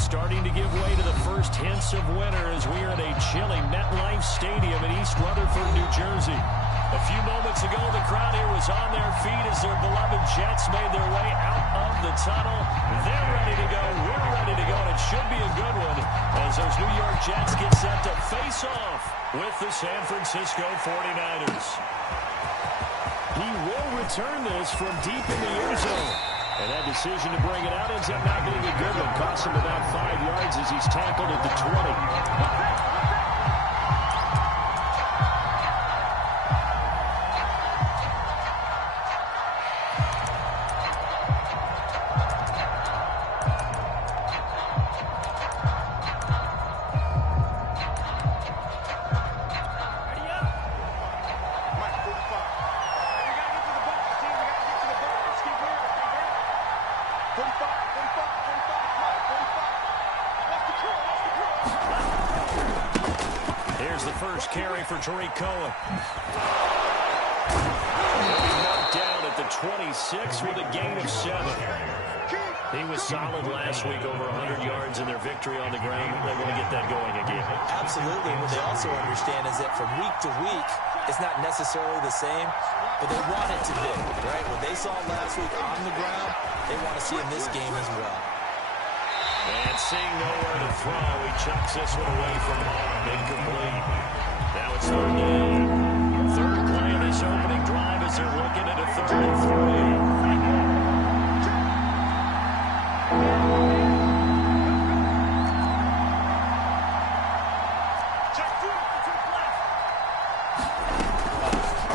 starting to give way to the first hints of winter as we are at a chilly MetLife Stadium in East Rutherford, New Jersey. A few moments ago, the crowd here was on their feet as their beloved Jets made their way out of the tunnel. They're ready to go. We're ready to go, and it should be a good one as those New York Jets get set to face off with the San Francisco 49ers. He will return this from deep in the end zone. And that decision to bring it out ends up not being a good one. Costs him about 5 yards as he's tackled at the 20. Here's the first carry for Tariq Cohen. Knocked down at the 26 with a gain of 7. He was solid last week, over 100 yards in their victory on the ground. They want to get that going again. Absolutely. What they also understand is that from week to week, it's not necessarily the same, but they want it to be, right? What they saw last week on the ground, they want to see in this game as well. And seeing nowhere to throw, he chucks this one away from home. Incomplete. Now it's 3rd down. Third play of this opening drive as they're looking at a 3rd and 3.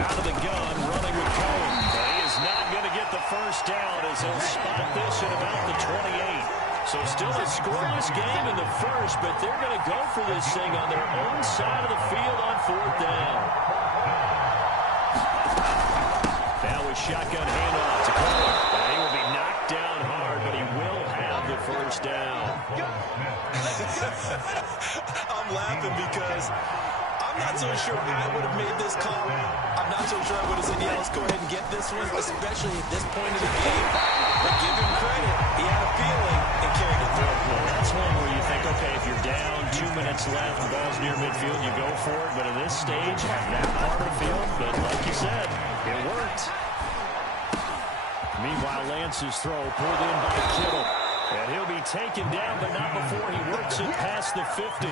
Out of the gun, running with Cohen. But he is not going to get the first down as he'll spot this at about the 28. So still a scoreless game in the first, but they're going to go for this thing on their own side of the field on 4th down. Now with shotgun handoff to Cohen. And he will be knocked down hard, but he will have the first down. I'm laughing because I'm not so sure I would have made this call. I'm not so sure I would have said, yeah, let's go ahead and get this one, especially at this point of the game. But give him credit. He had a feeling and carried it through. Well, that's one where you think, okay, if you're down, 2 minutes left, the ball's near midfield, you go for it. But in this stage, that part of the field, but like you said, it worked. Meanwhile, Lance's throw pulled in by Kittle. And he'll be taken down, but not before he works it past the 50.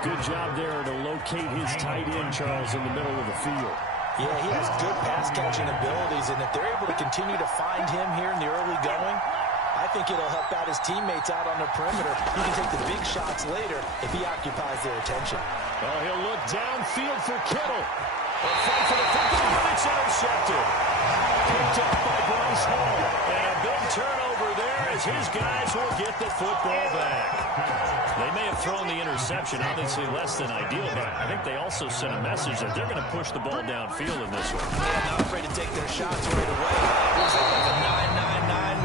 Good job there to locate his tight end, Charles, in the middle of the field. Yeah, he has good pass-catching abilities, and if they're able to continue to find him here in the early going, I think it'll help out his teammates out on the perimeter. He can take the big shots later if he occupies their attention. Oh, he'll look downfield for Kittle. A fight for the football, but it's intercepted. Picked up by Bryce Hall. And a big turnover there as his guys will get the football back. They may have thrown the interception, obviously less than ideal, but I think they also sent a message that they're going to push the ball downfield in this one. Yeah, not afraid to take their shots right away. It was like a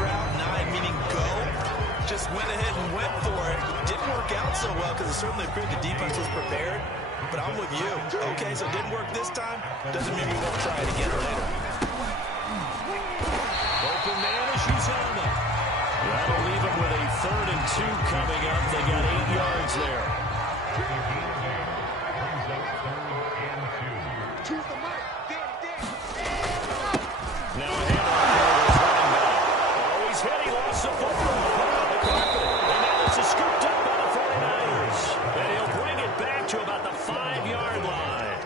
9-9-9 route, 9 meaning go. Just went ahead and went for it. Didn't work out so well because it certainly appeared the defense was prepared. But I'm with you. Okay, so it didn't work this time. Doesn't mean we won't try it again later. Open man is Uzama. That'll leave him with a 3rd and 2 coming up. They got 8 yards there. Now a handoff for his running back. Oh, he's hit. He lost the football. Put it on the carpet. And now this is scooped up by the 49ers. And he'll bring it back to about the 5-yard line.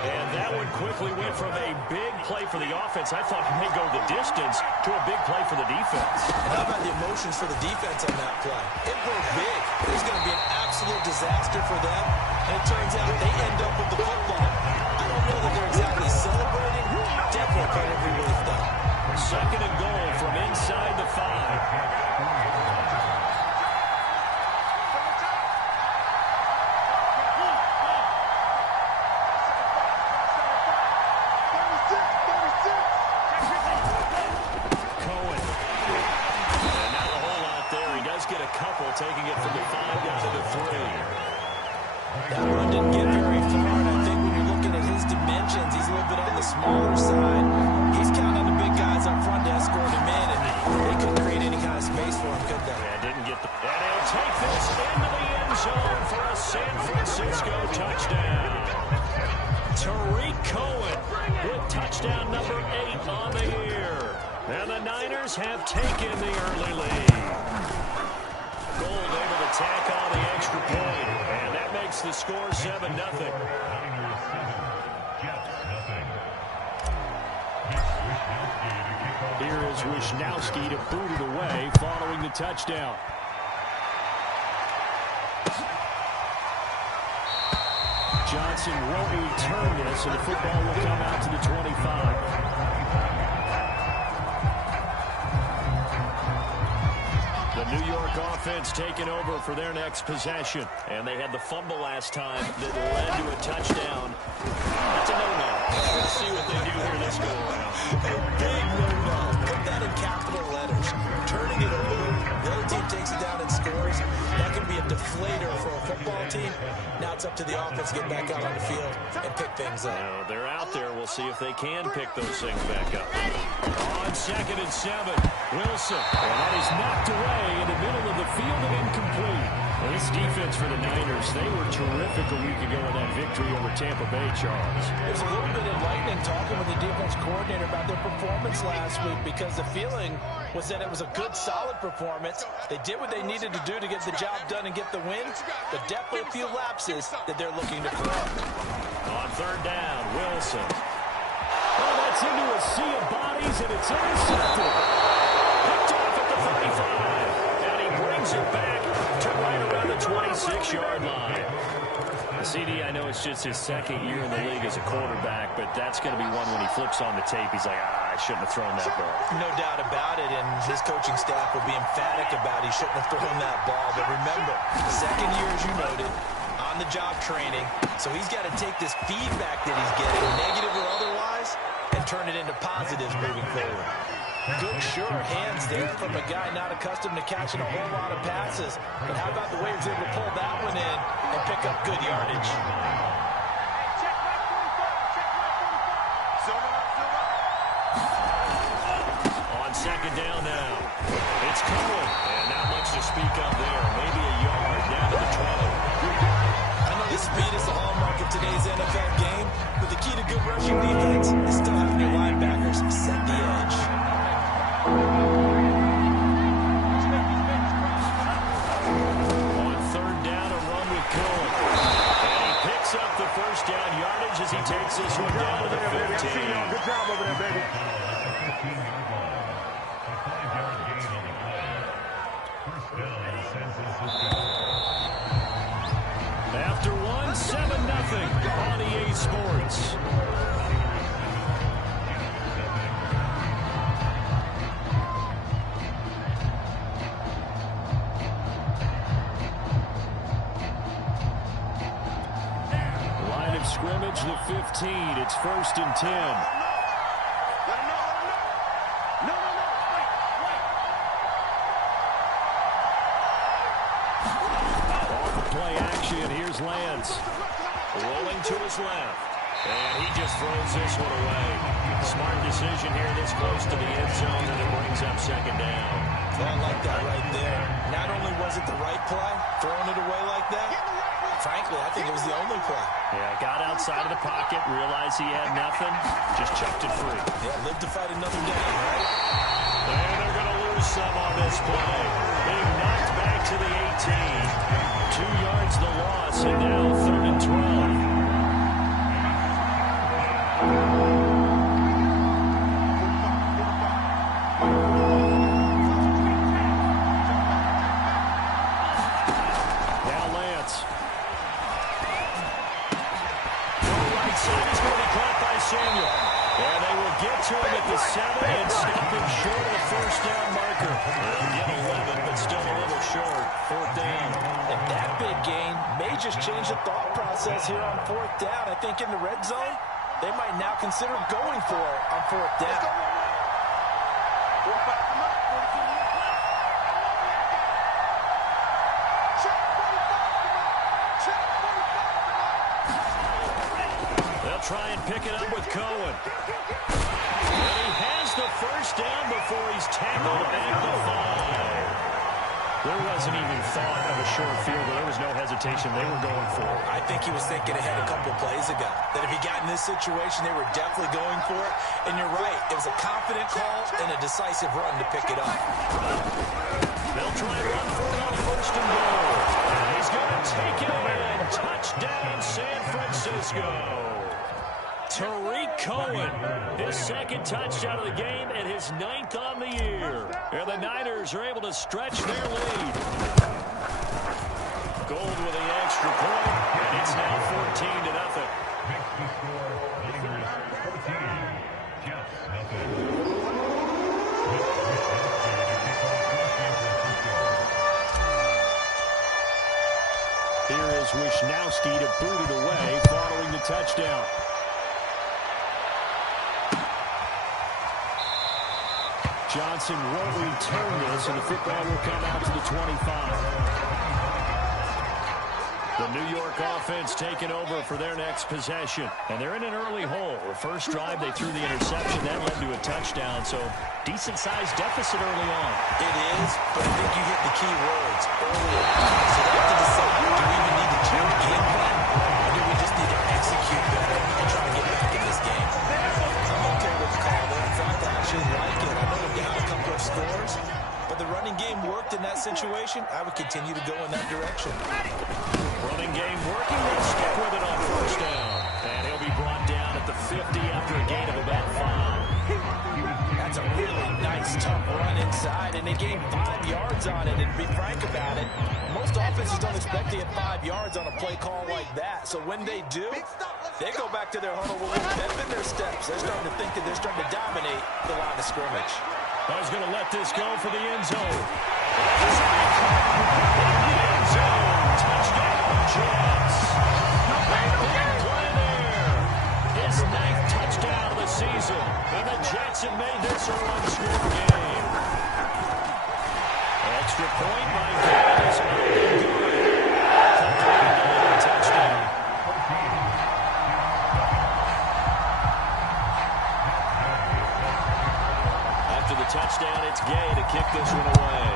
And that one quickly went from a big play for the offense, I thought he may go the distance, to a big play for the defense. And how about the emotions for the defense on that play? It broke big. It was going to be an absolute disaster for them. And it turns out they end up with the football. I don't know that they're exactly celebrating. Definitely kind of relief, though. 2nd and goal from inside the 5. Taking it from the 5 down to the 3. That run didn't get very far, and I think when you're looking at his dimensions, he's a little bit on the smaller side. He's counting on the big guys up front to escort him in, and they couldn't create any kind of space for him, could they? Yeah, didn't get the... Francisco touchdown. Tariq Cohen with touchdown number 8 on the year. And the Niners have taken the early lead. Gold able to tack on the extra point. And that makes the score 7-0. Here is Wisnowski to boot it away following the touchdown. Johnson won't return this, and the football will come out to the 25. The New York offense taking over for their next possession. And they had the fumble last time that led to a touchdown. That's a no-no. Let's see what they do here this go around. A big no-no. Put that in capital letters. Turning it over, the other team takes it down and scores. That can be a deflator for a football team. Now it's up to the offense to get back out on the field and pick things up. Now they're out there. We'll see if they can pick those things back up. On 2nd and 7, Wilson. And that is knocked away in the middle of the field and incomplete. Well, this defense for the Niners, they were terrific a week ago in that victory over Tampa Bay, Charles. There's a little bit enlightening talking with the defense coordinator about their performance last week, because the feeling was that it was a good, solid performance. They did what they needed to do to get the job done and get the win, but definitely a few lapses that they're looking to correct. On 3rd down, Wilson. Oh, that's into a sea of bodies, and it's intercepted. Picked off at the 35, and he brings it back to right around the 26-yard line. The CD, I know it's just his 2nd year in the league as a quarterback, but that's going to be one when he flips on the tape, he's like, I shouldn't have thrown that ball. No doubt about it, and his coaching staff will be emphatic about he shouldn't have thrown that ball. But remember, 2nd year, as you noted, on-the-job training, so he's got to take this feedback that he's getting, negative or otherwise, and turn it into positives moving forward. Good, sure hands there from a guy not accustomed to catching a whole lot of passes. But how about the way he's able to pull that one in and pick up good yardage? On 2nd down now, it's Cohen, and not much to speak of there. Maybe a yard down to the 20. I know the speed is the hallmark of today's NFL game, but the key to good rushing defense is still having your linebackers set the edge. On 3rd down, a run with Cohen. And he picks up the 1st down yardage as he takes this one down to the 15. Good job over there, baby. After one, 7-0 on EA Sports. Line of scrimmage, the 15. It's 1st and 10. Play action. Here's Lance. Rolling to his left. And he just throws this one away. Smart decision here this close to the end zone, and it brings up 2nd down. I like that right there. Not only was it the right play, throwing it away like that, frankly, I think it was the only play. Yeah, got outside of the pocket, realized he had nothing, just chucked it free. Yeah, live to fight another day, right? And they're going to lose some on this play. Being knocked back to the 18. 2 yards the loss, and now 3rd and 12. Now Lance. Go right side is going to be caught by Samuel. And they will get to him at the 7 and stop him short of the 1st down marker. They'll get 11, but still a little short. 4th down. And that big gain may just change the thought process here on 4th down. I think in the red zone, they might now consider going for it on 4th down. They'll try and pick it up with Cohen. And he has the 1st down before he's tackled at the 5. There wasn't even thought of a short field. There was no hesitation. They were going for it. I think he was thinking ahead a couple plays ago. That if he got in this situation, they were definitely going for it. And you're right. It was a confident call and a decisive run to pick it up. They'll try and run for it on first and goal. He's going to take it in. Touchdown, San Francisco. Tariq Cohen, his second touchdown of the game and his 9th on the year. And the Niners are able to stretch their lead. Gold with the extra point, and it's now 14-0. Here is Wisnowski to boot it away following the touchdown. Johnson won't return this, and the football will come out to the 25. The New York offense taking over for their next possession. And they're in an early hole. The first drive, they threw the interception. That led to a touchdown, so decent-sized deficit early on. It is, but I think you hit the key words early on. So they have to decide, do we even need to change the game plan, or do we just need to execute better and try to get back in this game? I'm okay with the call there. In fact, I actually like it. I know we're down a couple of scores, but the running game worked in that situation. I would continue to go in that direction. Running game working. They'll stick with it on first down. And he'll be brought down at the 50 after a gain of about 5. That's a really nice, tough run inside, and they gained 5 yards on it. And to be frank about it, most offenses don't expect to get 5 yards on a play call like that. So when they do, they go back to their huddle with a pep in their steps. They're starting to think that they're starting to dominate the line of scrimmage. I was going to let this go for the end zone. End zone. Touchdown, Jets. Big play there. His 9th touchdown of the season. And the Jets have made this a one-score game. Extra point by Gaines. Touchdown. After the touchdown, it's Gay to kick this one away.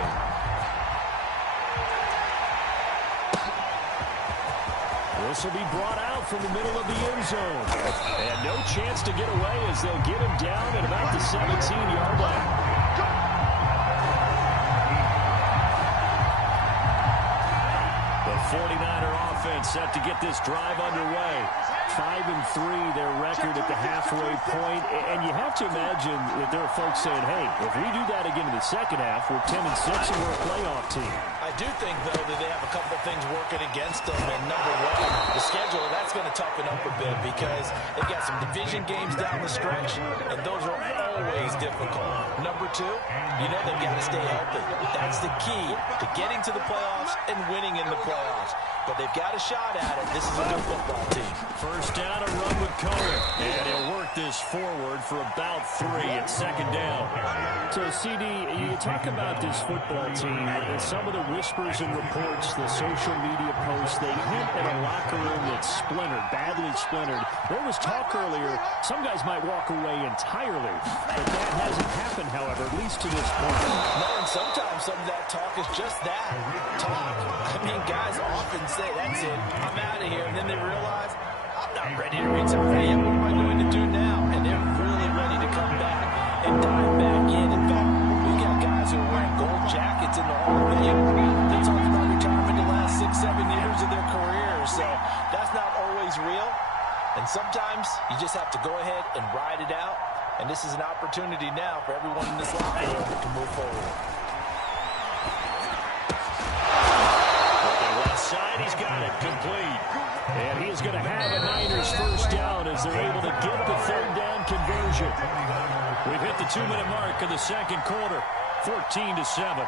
This will be brought out from the middle of the end zone. And no chance to get away as they'll get him down at about the 17-yard line. The 49er offense set to get this drive underway. 5-3, their record at the halfway point. And you have to imagine that there are folks saying, hey, if we do that again in the second half, we're 10-6 and we're a playoff team. I do think, though, that they have a couple of things working against them. And number one, the schedule, that's going to toughen up a bit because they've got some division games down the stretch, and those are always difficult. Number two, you know they've got to stay healthy. That's the key to getting to the playoffs and winning in the playoffs. But they've got a shot at it. This is a good football team. First down, a run with Cohen. And he'll work this forward for about 3 at second down. So, CD, you talk about this football team, and some of the whispers and reports, the social media posts, they hint at a locker room that's splintered, badly splintered. There was talk earlier, some guys might walk away entirely. But that hasn't happened, however, at least to this point. No, and sometimes some of that talk is just that, talk. I mean, guys often say, that's it, I'm out of here. And then they realize, I'm not ready to retire yet. What am I going to do now? And they're really ready to come back and dive back in. In fact, we got guys who are wearing gold jackets in the Hall of Fame. They talked about retirement the last 6-7 years of their careers. So that's not always real. And sometimes you just have to go ahead and ride it out. And this is an opportunity now for everyone in this locker room to move forward. Side, he's got it complete. And he's going to have a Niners first down as they're able to get the third down conversion. We've hit the 2-minute mark of the second quarter, 14-7.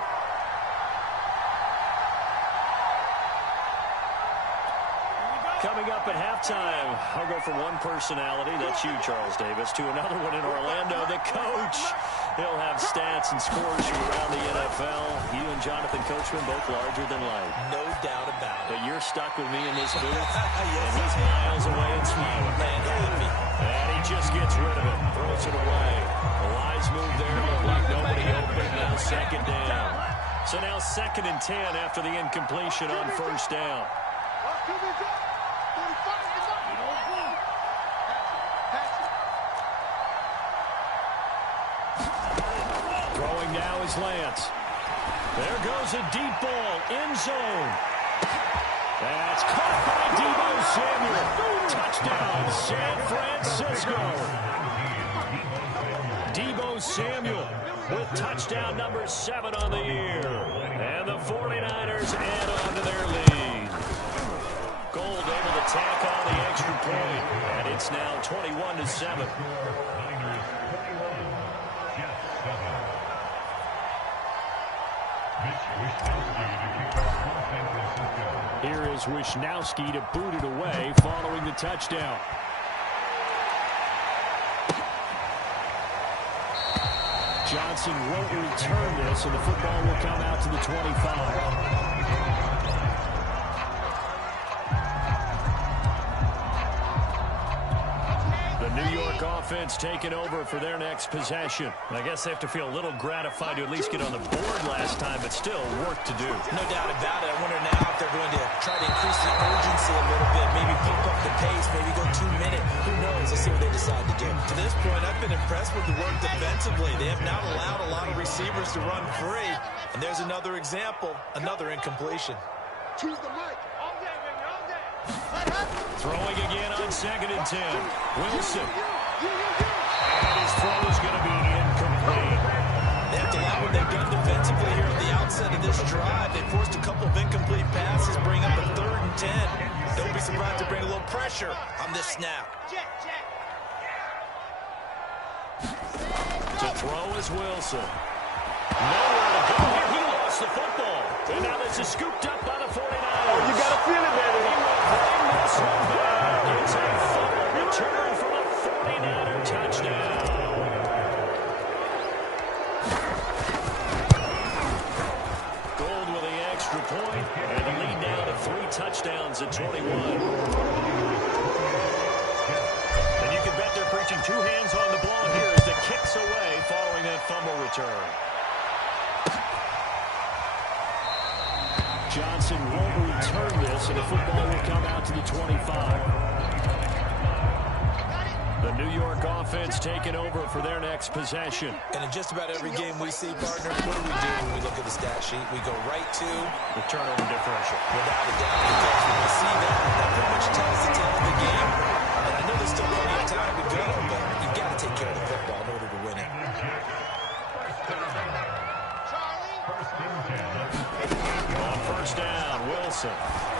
Coming up at halftime, I'll go from one personality, that's you, Charles Davis, to another one in Orlando, the coach. He'll have stats and scores from around the NFL. You and Jonathan Coachman, both larger than life. No doubt about it. But you're stuck with me in this booth, yes, and he's miles away and smiling. Man, happy. And he just gets rid of it, throws it away. A wise move there, looked like nobody open, now second down. So now 2nd and 10 after the incompletion on first down. Throwing now is Lance. There goes a deep ball, end zone. That's caught by Deebo Samuel. Touchdown, San Francisco. Deebo Samuel with touchdown number 7 on the year. And the 49ers add on to their lead. Gold able to tack on the extra point. And it's now 21-7. Here is Wisnowski to boot it away following the touchdown. Johnson won't return this, and the football will come out to the 25. The New York offense taking over for their next possession. I guess they have to feel a little gratified to at least get on the board last time, but still work to do. No doubt about it. I wonder now if they're going to try to increase the urgency a little bit, maybe pump up the pace, maybe go 2 minutes. Who knows? Let's see what they decide to do. To this point, I've been impressed with the work defensively. They have not allowed a lot of receivers to run free. And there's another example, another incompletion. Choose the mic. Throwing again on 2nd and 10. Wilson. And his throw is going to be incomplete. They have to like what they've done defensively here at the outset of this drive. They forced a couple of incomplete passes, bring up a 3rd and 10. Don't be surprised to bring a little pressure on this snap. To throw is Wilson. Nowhere to go here. He lost the football. And now this is scooped up by the 49ers. Oh, you got to feel it, baby. He will bring this one back. It's a fumble return for a 49er touchdown. Gold with the extra point, and the lead now to 3 touchdowns at 21. And you can bet they're preaching 2 hands on the ball here as the kicks away following that fumble return. Johnson won't return this, and the football will come out to the 25. The New York offense taking over for their next possession. And in just about every game we see, partner, what do when we look at the stat sheet? We go right to The turnover differential. without a doubt, because when we see that, that pretty much tells the tale of the game. And I know there's still plenty of time to go, but you've got to take care of the football in order to win it. On first down, Wilson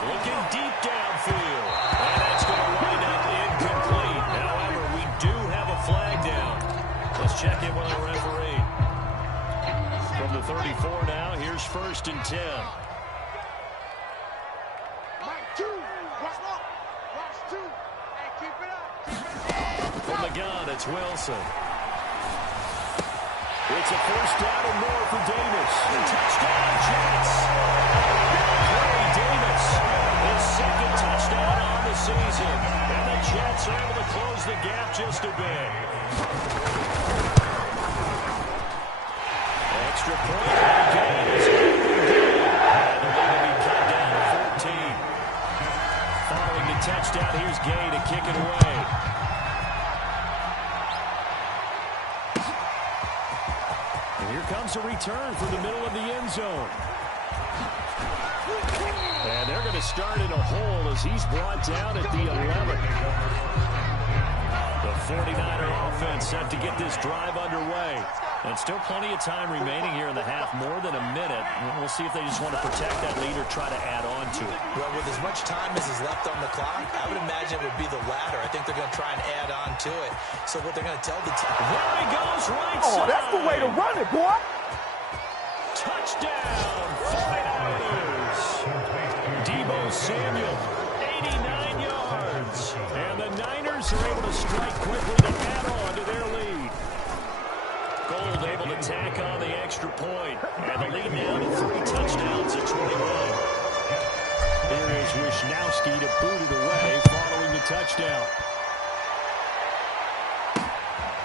looking deep downfield. And that's going to wind up incomplete. However, we do have a flag down. Let's check in with our referee. From the 34 now, here's 1st and 10. From the gun, it's Wilson. It's a first down and more for Davis. Touchdown, Jets. Corey Davis, his 2nd touchdown on the season. And the Jets are able to close the gap just a bit. Extra point. Again, it's going to be good. And the lead will be cut down to 14. Following the touchdown, here's Gay to kick it away. Here comes a return from the middle of the end zone. And they're going to start in a hole as he's brought down at the 11. The 49er offense set to get this drive underway. And still plenty of time remaining here in the half, more than a minute. We'll see if they just want to protect that lead or try to add on to it. Well, with as much time as is left on the clock, I would imagine it would be the latter. I think they're going to try and add on to it. So what they're going to tell the team. There he goes, right side. Oh, that's the way to run it, boy. Touchdown, 49ers. Deebo Samuel, 89 yards. And the Niners are able to strike quickly to add on to their lead. Gold able to tack on the extra point. And the lead now to 3 touchdowns at 21. Here is Wisnowski to boot it away following the touchdown.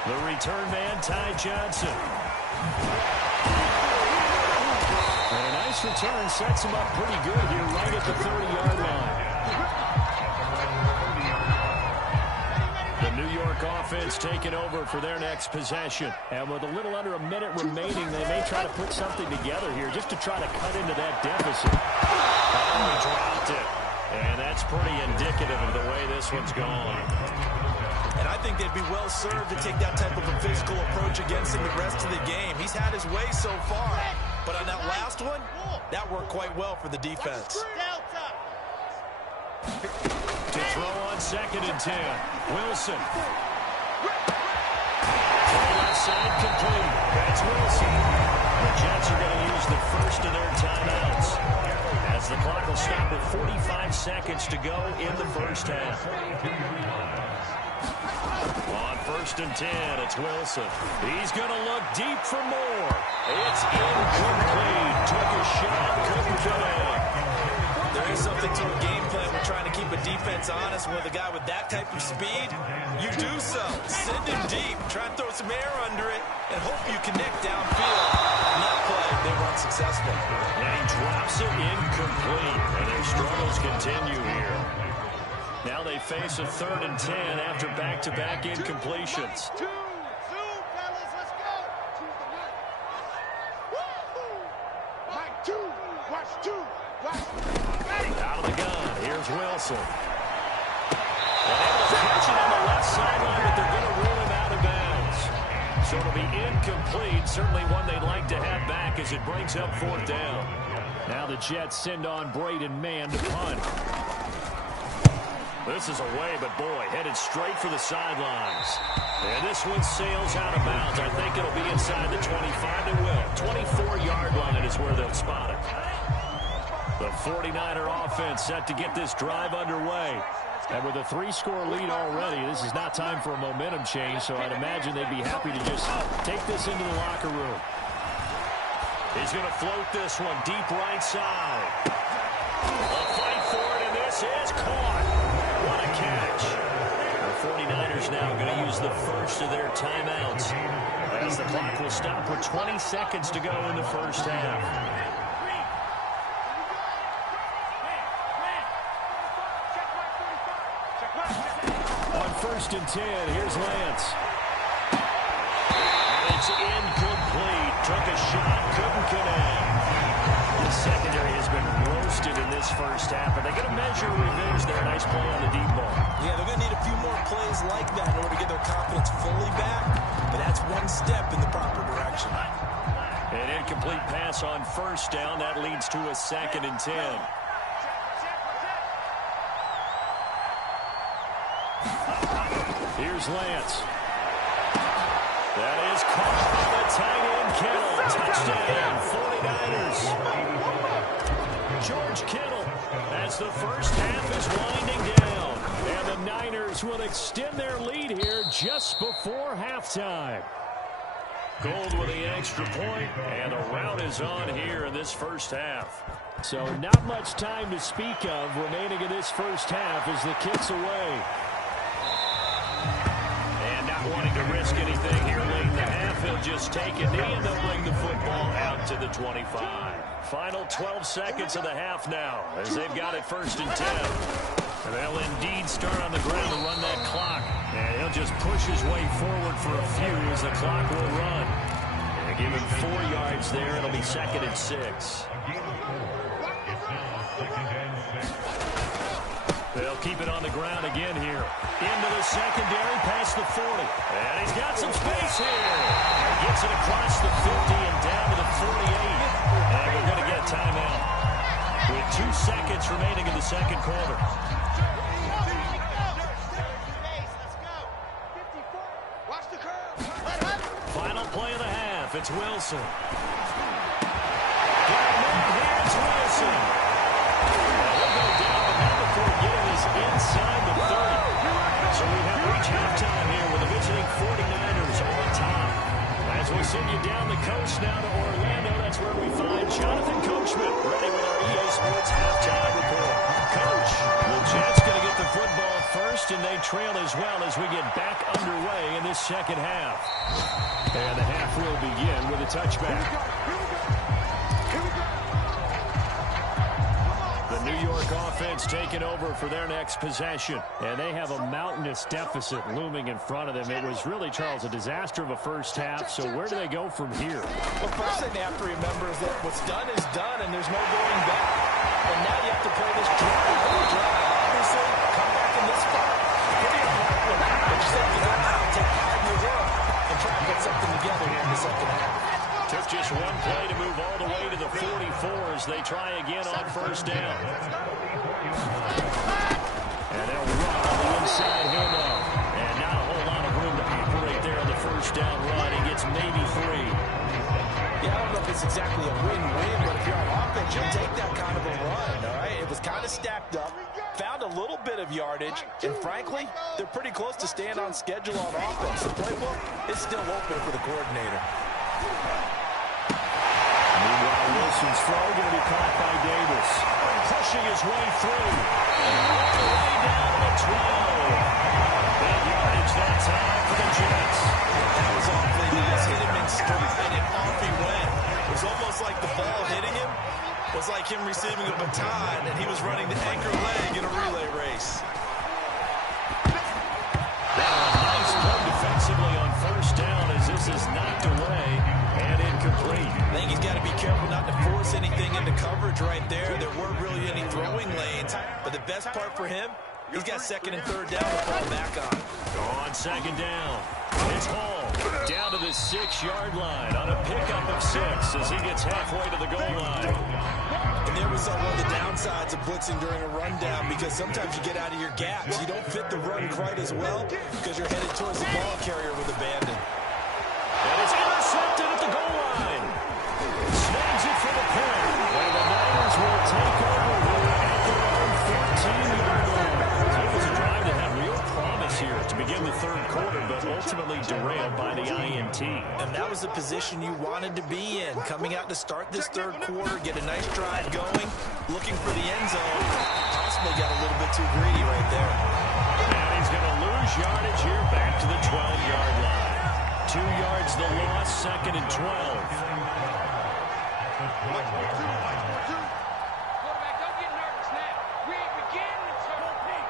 The return man, Ty Johnson. And an nice return sets him up pretty good here right at the 30-yard line. The New York offense taking over for their next possession. And with a little under a minute remaining, they may try to put something together here just to try to cut into that deficit. Oh, he dropped it. And that's pretty indicative of the way this one's gone. And I think they'd be well served to take that type of a physical approach against him the rest of the game. He's had his way so far. But on that last one, that worked quite well for the defense. To throw on 2nd and 10. Wilson. Left side complete. That's Wilson. The Jets are going to use the first of their timeouts, as the clock will stop with 45 seconds to go in the first half. On 1st and 10, it's Wilson. He's going to look deep for more. It's incomplete. Took a shot, couldn't get in. There is something to a game plan when trying to keep a defense honest. With a guy with that type of speed, you do so. Send him deep. Try and throw some air under it and hope you connect downfield. On that play, they were unsuccessful. And he drops it incomplete. And their struggles continue here. Now they face a 3rd and 10 after back-to-back incompletions. Out of the gun, here's Wilson. And able to catch it on the left sideline, but they're going to rule him out of bounds. So it'll be incomplete, certainly one they'd like to have back as it brings up 4th down. Now the Jets send on Braden Mann to punt. This is away, but boy, headed straight for the sidelines. And this one sails out of bounds. I think it'll be inside the 25. It will. 24-yard line is where they'll spot it. The 49er offense set to get this drive underway. And with a 3-score lead already, this is not time for a momentum change, so I'd imagine they'd be happy to just take this into the locker room. He's going to float this one deep right side. A fight for it, and this is caught. What a catch. The 49ers now going to use the first of their timeouts, as the clock will stop with 20 seconds to go in the first half. On 1st and 10, here's Lance. And it's incomplete. Took a shot, couldn't connect. The secondary has been roasted in this first half, but they're going to measure revenge there. Nice play on the deep ball. Yeah, they're going to need a few more plays like that in order to get their confidence fully back, but that's one step in the proper direction. An incomplete pass on 1st down. That leads to a 2nd and 10. Here's Lance. That is caught by the tight end, Kittle. Touchdown, 49ers. George Kittle, as the first half is winding down. And the Niners will extend their lead here just before halftime. Gold with the extra point, and the rout is on here in this first half. So not much time to speak of remaining in this first half as the kick's away. And not wanting to risk anything here late in the half, he'll just take a knee and they'll bring the football out to the 25. Final 12 seconds of the half now as they've got it 1st and 10. And they'll indeed start on the ground to run that clock. And he'll just push his way forward for a few as the clock will run. And give him 4 yards there. It'll be 2nd and 6. They'll keep it on the ground again here. Into the secondary, past the 40. And he's got some space here. Gets it across the 50 and down to the 48. And we're going to get a timeout with 2 seconds remaining in the second quarter. Final play of the half. It's Wilson. Here's Wilson. He'll go down, but not before getting us inside the 30. So we have reached halftime here with the visiting 49ers on top. As we send you down the coast now to Orlando, that's where we find Jonathan Coachman ready with our EA Sports halftime report. Coach, the Jets going to get the football first, and they trail as well as we get back underway in this second half. And the half will begin with a touchback. New York offense taking over for their next possession. And they have a mountainous deficit looming in front of them. It was really, Charles, a disaster of a first half. So where do they go from here? Well, first thing they have to remember is that what's done is done, and there's no going back. And now you have to play this drive. Obviously, come back in this spot. Pretty unlikely. But you still have to go out, take pride in your work, and try and put something together here in the second half. Took just one play to move all the way to the 44 as they try again on first down. And they'll run on the inside handoff. And not a whole lot of room to operate there on the first down run. He gets maybe 3. Yeah, I don't know if it's exactly a win-win, but if you're on offense, you'll take that kind of a run, all right? It was kind of stacked up, found a little bit of yardage, and frankly, they're pretty close to staying on schedule on offense. The playbook is still open for the coordinator. Meanwhile, Wilson's throw going to be caught by Davis. Pushing his way through. All the way down to the 12. Big yardage that time for the Jets. That was awfully nice. Hit him in stride, and off he went. It was almost like the ball hitting him was like him receiving a baton, and he was running the anchor leg in a relay race. Nice play defensively on first down as this is knocked away and incomplete. I think he's got to be careful not to force anything into coverage right there. There weren't really any throwing lanes, but the best part for him, he's got second and third down to fall back on. On second down, it's Hall down to the 6-yard line on a pickup of 6 as he gets halfway to the goal line. And there was one of the downsides of blitzing during a rundown, because sometimes you get out of your gaps. You don't fit the run quite as well because you're headed towards the ball carrier with abandon. And it's intercepted at the goal line. Snags it for the pin. And the Niners will take over here at their own 14-yard line. So it was a drive that had real promise here to begin the third quarter, but ultimately derailed by the INT. And that was the position you wanted to be in. Coming out to start this third quarter, get a nice drive going, looking for the end zone. Possibly got a little bit too greedy right there. And he's going to lose yardage here back to the 12-yard line. 2 yards the loss, second and 12. Quarterback, don't get nervous now. We ain't beginning to throw pink.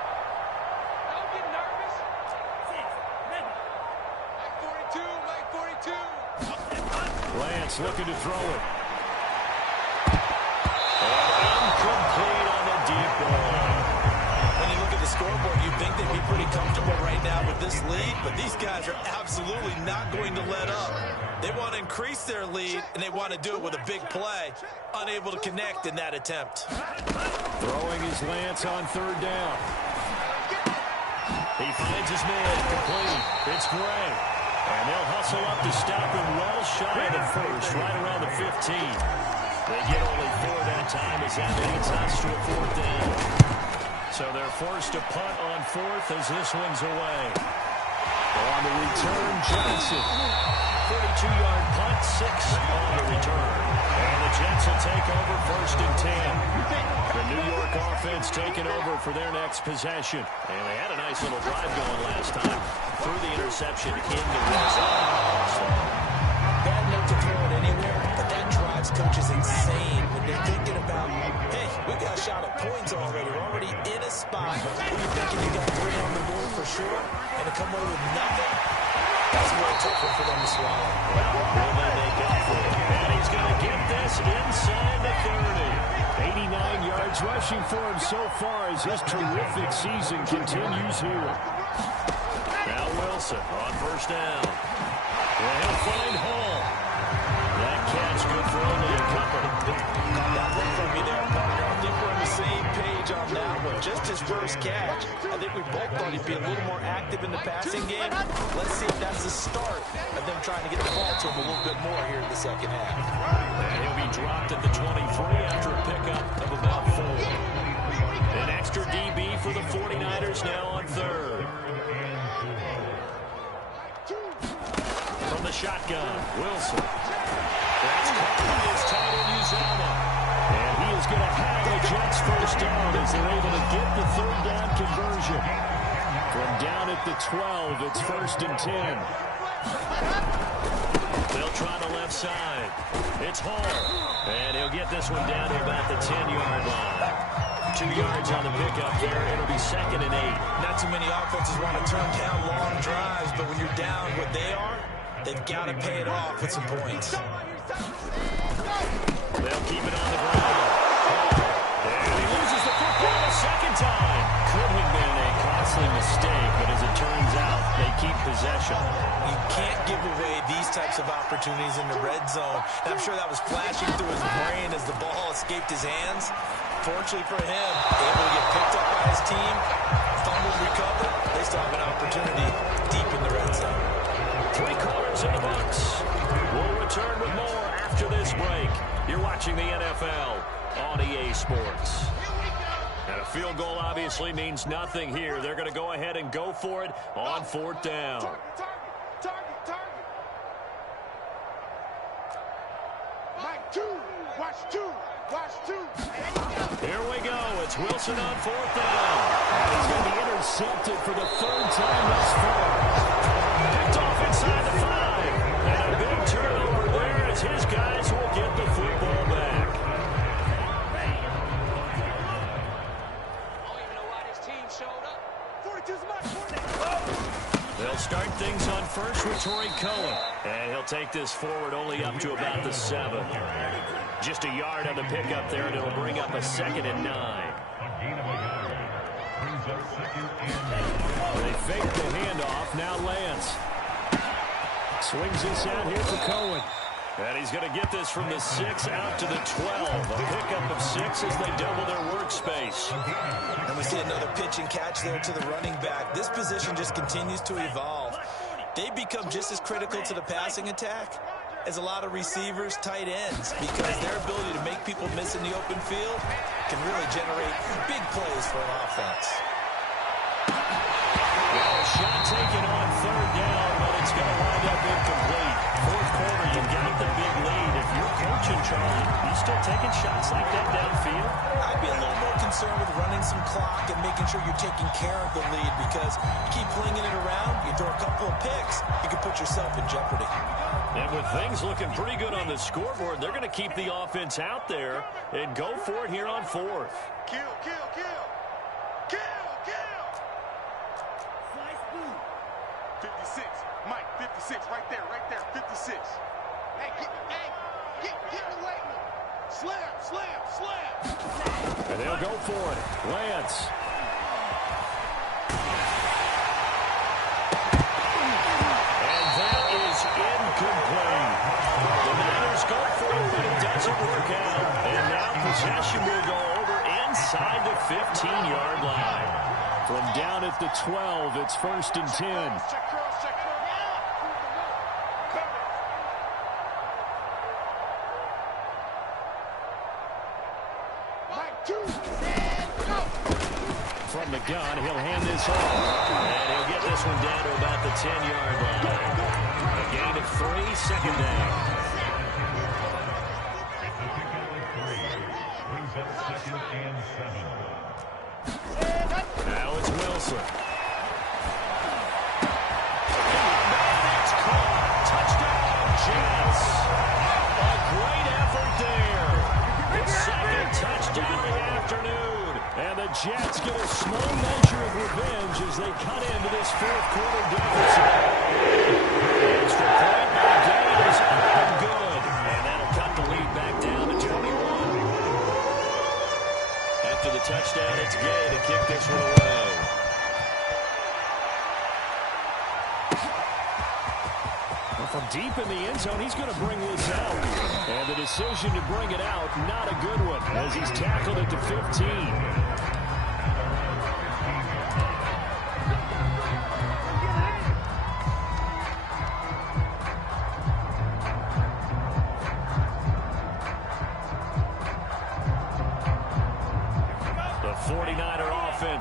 Don't get nervous. Like 42. Lance looking to throw it. And incomplete on the deep ball. When you look at the scoreboard, you'd think they'd be pretty comfortable right now with this lead, but these guys are absolutely not going to let up. They want to increase their lead, and they want to do it with a big play. Unable to connect in that attempt. Throwing his Lance on third down. He finds his man, complete. It's Gray. And they'll hustle up to stop him well shy of the first, right around the 15. They get only 4 that time as that leads us to a 4th down. So they're forced to punt on 4th as this one's away. On the return, Johnson. 42-yard punt, 6 on the return. And the Jets will take over 1st and 10. The New York offense taking over for their next possession. And they had a nice little drive going last time. Through the interception in the red zone. Bad note to throw it anywhere, but that drives coaches insane when they're thinking about, hey, we got a shot at points already. We're already in a spot where you're thinking you got 3 on the board for sure, and to come away with nothing, that's a real tough one for them to swallow. Will they make up for it? And he's going to get this inside the 30. 89 yards rushing for him so far as his terrific season continues here. Now Wilson on first down. Well, he'll find Hall. That catch good for only a couple. Caught that one from you there, partner. I think we're on the same page on that one. Just his first catch. I think we both thought he'd be a little more active in the passing game. Let's see if that's the start of them trying to get the ball to him a little bit more here in the second half. And he'll be dropped at the 23 after a pickup of about 4. An extra DB for the 49ers now on third. From the shotgun, Wilson. That's caught by his tight end, Uzama. And he is going to have the Jets first down as they're able to get the third down conversion. From down at the 12, it's 1st and 10. They'll try the left side. It's Hall. And he'll get this one down to about the 10-yard line. 2 yards on the pickup there. It'll be 2nd and 8. Not too many offenses want to turn down long drives, but when you're down what they are, they've got to pay it off with some points. They'll keep it on the ground. And he loses the football a second time. Could have been a costly mistake, but as it turns out, they keep possession. You can't give away these types of opportunities in the red zone. And I'm sure that was flashing through his brain as the ball escaped his hands. Fortunately for him, able to get picked up by his team, fumble recover. They still have an opportunity deep in the red zone. 3 quarters in the books. We'll return with more after this break. You're watching the NFL on EA Sports. And a field goal obviously means nothing here. They're going to go ahead and go for it on 4th down. Target. Mike, 2. Watch 2. Here we go. It's Wilson on 4th down. And he's going to be intercepted for the 3rd time thus far. Picked off inside the 5. And a big turnover there as his guys will get the football back. They'll start things on first with Torrey Cohen. And he'll take this forward only up to about the 7. Just a yard on the pickup there, and it'll bring up a 2nd and 9. They fake the handoff. Now Lance swings this out here for Cohen. And he's going to get this from the 6 out to the 12. A pickup of 6 as they double their workspace. And we see another pitch and catch there to the running back. This position just continues to evolve. They become just as critical to the passing attack as a lot of receivers, tight ends, because their ability to make people miss in the open field can really generate big plays for an offense. Well, shot taken on 3rd down, but it's going to wind up incomplete. 4th quarter, you got the big lead. If you're coaching, Charlie, you still taking shots like that downfield? I'd be a little more concerned with running some clock and making sure you're taking care of the lead, because you keep flinging it around, you throw a couple of picks, you can put yourself in jeopardy. And with things looking pretty good on the scoreboard, they're going to keep the offense out there and go for it here on 4th. Kill. 56. Mike, 56. Right there. 56. Hey, get away. Slam. And they'll go for it. Lance. And that is incomplete. The Niners go for it, but it doesn't work out. And now possession will go over inside the 15-yard line. From down at the 12, it's 1st and 10. From the gun, he'll hand this off. And he'll get this one down to about the 10-yard line. A gain of 3, 2nd down. Now it's Wilson. It's caught. Touchdown, Jets. A great effort there. His 2nd touchdown of the afternoon. And the Jets get a small measure of revenge as they cut into this 4th quarter deficit. Extra point by Gay is up and good. And that'll cut the lead back down to 21. After the touchdown, it's Gay to kick this one away. Well, from deep in the end zone, he's going to bring this out. And the decision to bring it out, not a good one, as he's tackled at the 15.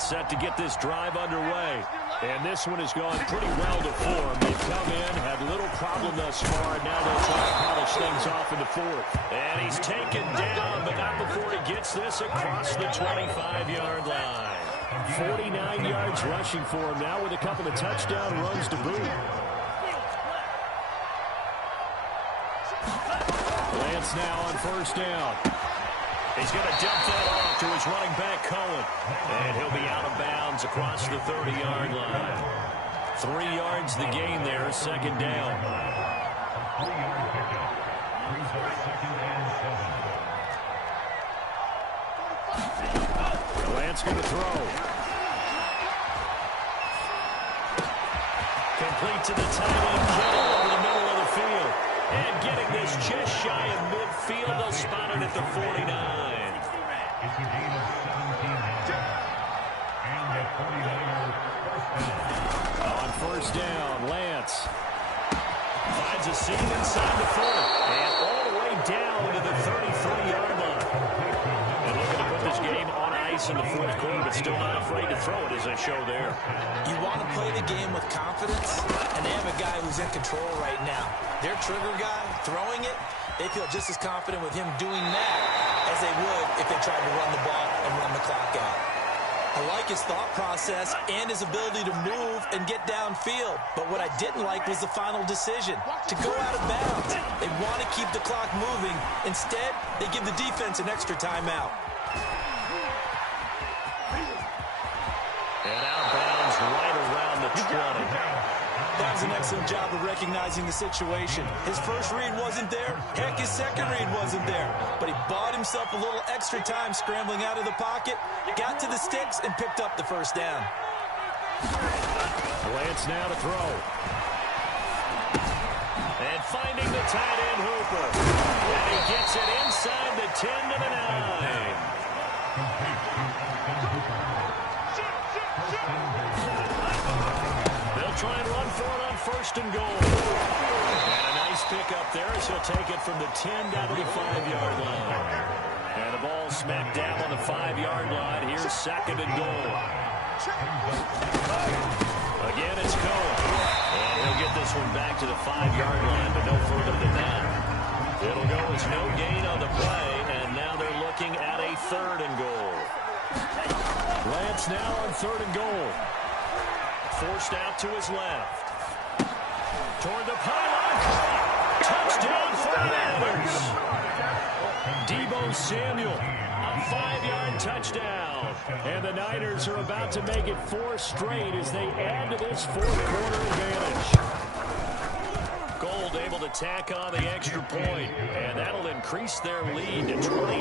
Set to get this drive underway. And this one has gone pretty well to form. They've come in, had little problem thus far, and now they'll try to polish things off in the 4th. And he's taken down, but not before he gets this across the 25-yard line. 49 yards rushing for him now with a couple of touchdown runs to boot. Lance now on 1st down. He's going to dump that off to his running back, Cohen. And he'll be out of bounds across the 30-yard line. 3 yards the gain there, second down. Lance going to throw. Complete to the tight end, Kittle over the middle of the field. And getting this just shy of midfield, they'll spot it at the 49. It's a gain of 17 and the 49er first down. On first down, Lance finds a seam inside the 40 and all the way down to the 33-yard line. And looking to put this game on ice in the fourth quarter, but still not afraid to throw it, as they show there. You want to play the game with confidence, and they have a guy who's in control right now. Their trigger guy, throwing it, they feel just as confident with him doing that as they would if they tried to run the ball and run the clock out. I like his thought process and his ability to move and get downfield. But what I didn't like was the final decision, to go out of bounds. They want to keep the clock moving. Instead, they give the defense an extra timeout. And out of bounds right around the 20. That was an excellent job of recognizing the situation. His first read wasn't there. Heck, his second read wasn't there. But he bought himself a little extra time scrambling out of the pocket, got to the sticks, and picked up the first down. Lance now to throw. And finding the tight end Hooper. And he gets it inside the 10 to the 9. They'll try and run for it on first and goal. And a nice pickup there as he'll take it from the 10 down to the 5-yard line. And the ball smacked down on the 5-yard line. Here's second and goal. Again, it's Cohen. And he'll get this one back to the 5-yard line, but no further than that. It'll go as no gain on the play, and now they're looking at a third and goal. Lance now on third and goal. Forced out to his left. Toward the pylon. Touchdown 49ers. Deebo Samuel, a 5-yard touchdown. And the Niners are about to make it 4 straight as they add to this fourth quarter advantage. Gold able to tack on the extra point, and that'll increase their lead to 28.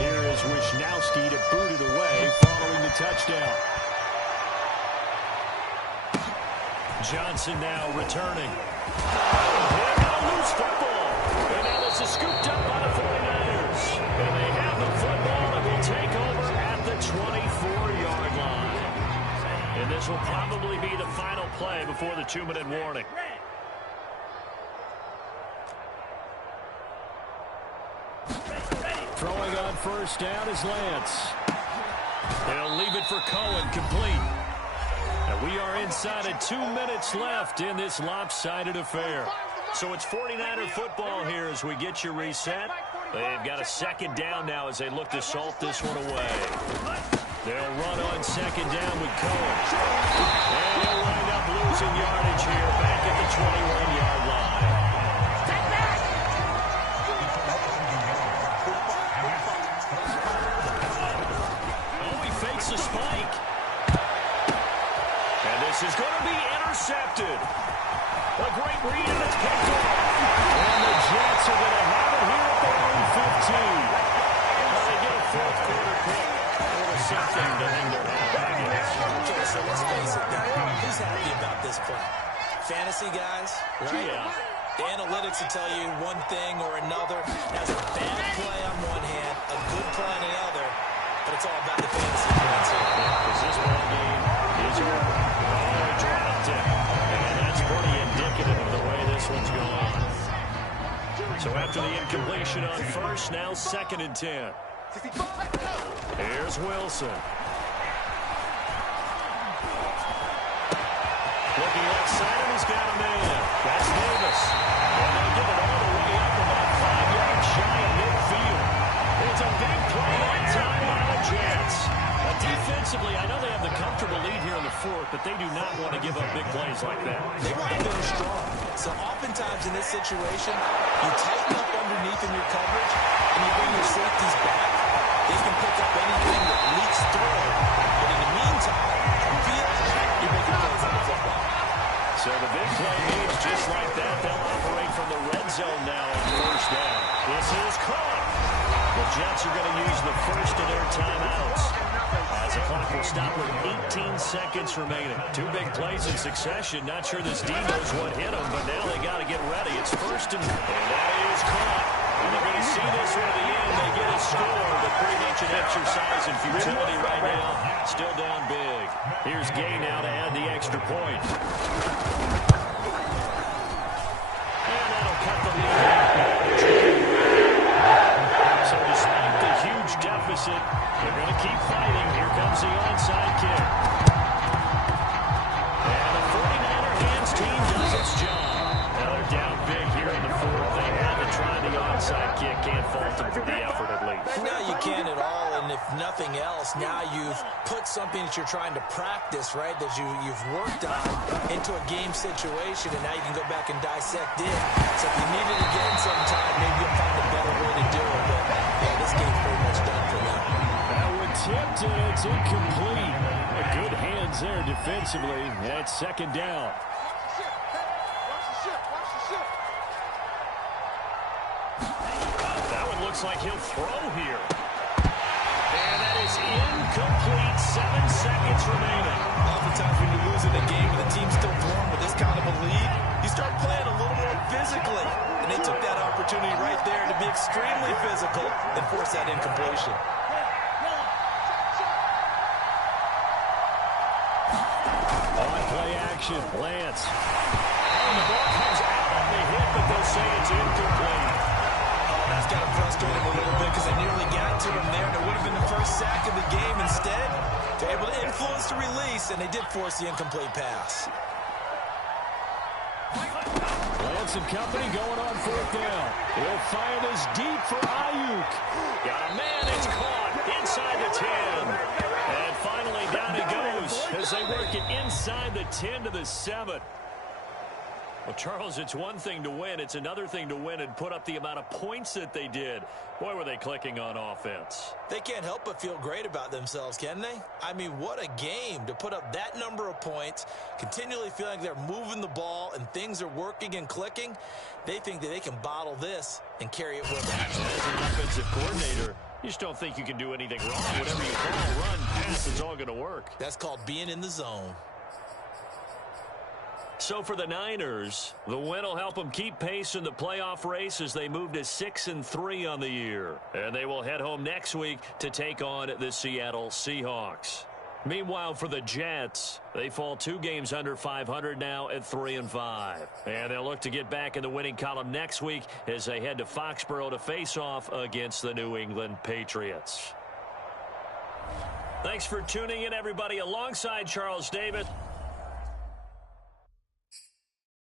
Here is Wisnowski to boot it away following the touchdown. Johnson now returning. And now loose football. And now this is scooped up by the 49ers. And they have the football and will take over at the 24-yard line. And this will probably be the final play before the 2-minute warning. Throwing on first down is Lance. They'll leave it for Cohen, complete. And we are inside of 2 minutes left in this lopsided affair. So it's 49er football here as we get you reset. They've got a second down now as they look to salt this one away. They'll run on second down with Cohen. And he'll wind up losing yardage here back at the 21-yard line. A spike. And this is going to be intercepted. A great read, and it's picked up. And the Jets are going to have it here at their own 15. Well, they get a fourth quarter pick. A little something to hang their hat on, I guess. Okay, so let's face it. Who's happy about this play? Fantasy guys, right? Yeah. The analytics will tell you one thing or another. Has a bad play on one hand, a good play on the other. But it's all about the fantasy points here. Because this ball game is over. Oh, dropped it. And that's pretty indicative of the way this one's gone. So after the incompletion on first, now second and 10. Here's Wilson. Looking left side, and he's got a man. That's Davis. And they'll give it all the way up about 5 yards shy of midfield. It's a big play that time by the Jets. Defensively, I know they have the comfortable lead here in the fourth, but they do not want to give up big plays like that. They want to finish strong. So oftentimes times in this situation, you tighten up underneath in your coverage, and you bring your safeties back, they can pick up anything that leaks through. But in the meantime, on the field, you're making plays on the football. So the big play means just like that, they'll operate from the red zone now on first down. This is caught. The Jets are going to use the first of their timeouts, as the clock will stop with 18 seconds remaining. Two big plays in succession. Not sure this D knows what hit them, but now they got to get ready. It's first and that is caught. And they're going to see this one at the end. They get a score, but pretty much an exercise in futility right now. Still down big. Here's Gay now to add the extra point. And that'll cut the lead. So despite the huge deficit, they're going to keep fighting. Here comes the onside kick. And the 49er hands team does its job. Now they're down big here in the fourth. They had to try the onside kick. Can't fault them for the effort at least. No, you can't at all. And if nothing else, now you've put something that you're trying to practice, right, that you've worked on into a game situation, and now you can go back and dissect it. So if you need it again sometime, maybe you'll find a better way to do it. But yeah, this game's pretty much done for them. That would tip it. It's incomplete. A good hands there defensively. That's second down. That one looks like he'll throw here. And that is incomplete. 7 seconds remaining. Oftentimes when you lose in a game and the team's still throwing with this kind of a lead, you start playing a little more physically. And they took that opportunity right there to be extremely physical and force that incompletion. On play action, Lance. And the ball comes out on the hit, but they'll say it's incomplete. That's got to frustrate him a little bit because they nearly got to him there. And it would have been the first sack of the game. Instead, they're able to influence the release, and they did force the incomplete pass. Lance and company going on fourth down. He'll fire this deep for Ayuk. Got a man, it's caught inside the 10. And finally down he goes as they work it inside the 10 to the 7. Well, Charles, it's one thing to win. It's another thing to win and put up the amount of points that they did. Boy, were they clicking on offense. They can't help but feel great about themselves, can they? I mean, what a game to put up that number of points, continually feeling like they're moving the ball and things are working and clicking. They think that they can bottle this and carry it with them. As an offensive coordinator, you just don't think you can do anything wrong. Whatever you call, run, pass, it's all going to work. That's called being in the zone. So for the Niners, the win will help them keep pace in the playoff race as they move to 6-3 on the year. And they will head home next week to take on the Seattle Seahawks. Meanwhile, for the Jets, they fall 2 games under 500 now at 3-5. And they'll look to get back in the winning column next week as they head to Foxborough to face off against the New England Patriots. Thanks for tuning in, everybody. Alongside Charles Davis.